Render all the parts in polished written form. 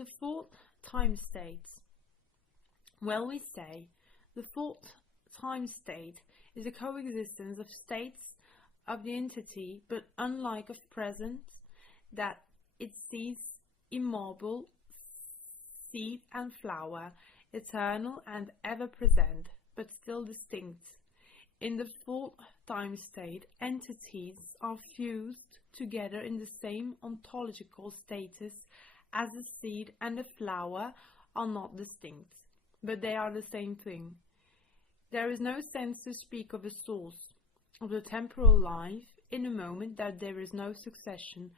the fourth time state. Well, we say the fourth time state is a coexistence of states of the entity, but unlike of present, that it sees immobile, seed and flower, eternal and ever-present, but still distinct. In the fourth time state, entities are fused together in the same ontological status as the seed and the flower are not distinct, but they are the same thing. There is no sense to speak of a source of the temporal life in a moment that there is no succession,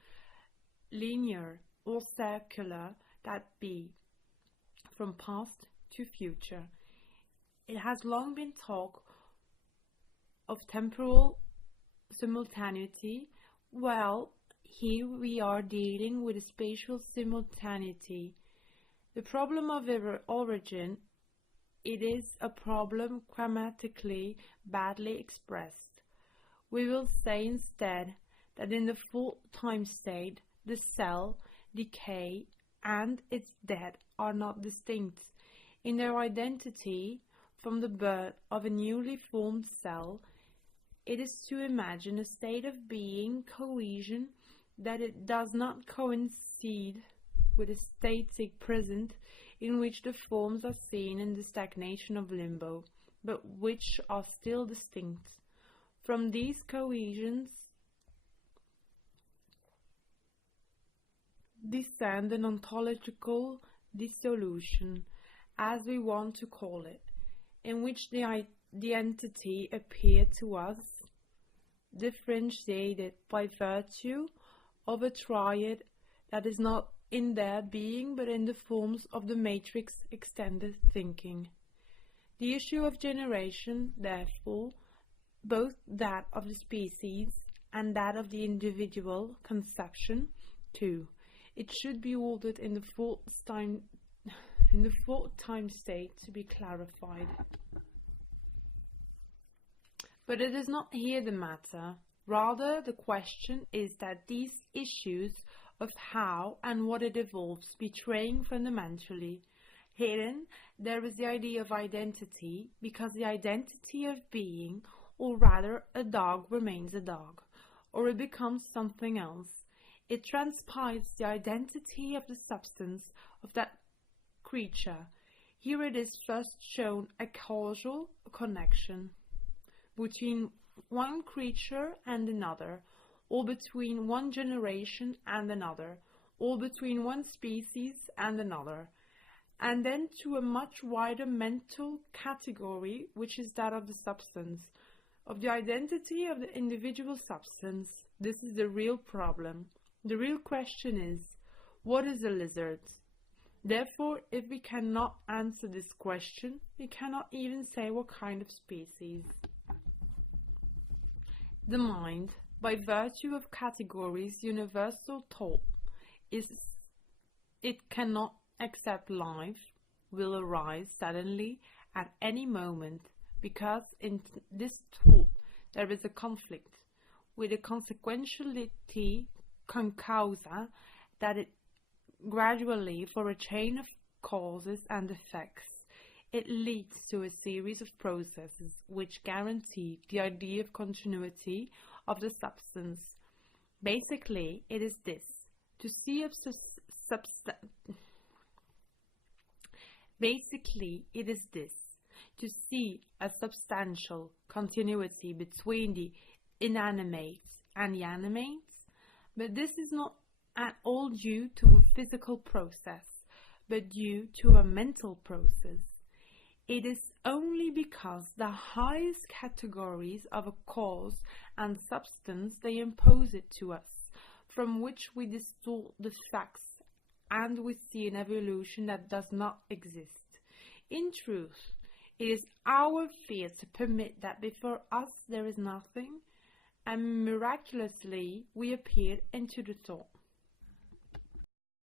linear or circular, that be from past to future. It has long been talked of temporal simultaneity. Well, here we are dealing with a spatial simultaneity. The problem of origin, it is a problem grammatically badly expressed. We will say instead that in the fourth time state, the cell, decay, and its death are not distinct in their identity from the birth of a newly formed cell. It is to imagine a state of being cohesion that it does not coincide with a static present in which the forms are seen in the stagnation of limbo, but which are still distinct. From these cohesions descend an ontological dissolution, as we want to call it, in which the entity appeared to us differentiated by virtue of a triad that is not in their being but in the forms of the matrix extended thinking. The issue of generation, therefore, both that of the species and that of the individual conception too, it should be ordered in the fourth time state to be clarified. But it is not here the matter. Rather, the question is that these issues of how and what it evolves betraying fundamentally. Herein, there is the idea of identity, because the identity of being, or rather a dog remains a dog, or it becomes something else. It transpires the identity of the substance of that creature. Here it is first shown a causal connection between one creature and another, or between one generation and another, or between one species and another, and then to a much wider mental category, which is that of the substance, of the identity of the individual substance. This is the real problem. The real question is, what is a lizard? Therefore, if we cannot answer this question, we cannot even say what kind of species. The mind, by virtue of categories universal thought, it cannot accept life, will arise suddenly at any moment, because in this thought there is a conflict with a consequentiality concausa, that it gradually, for a chain of causes and effects, it leads to a series of processes which guarantee the idea of continuity of the substance. Basically, it is this: to see a substantial continuity between the inanimates and the animates. But this is not at all due to a physical process, but due to a mental process. It is only because the highest categories of a cause and substance they impose it to us, from which we distort the facts, and we see an evolution that does not exist. In truth, it is our fear to permit that before us there is nothing, and miraculously we appeared into the thought.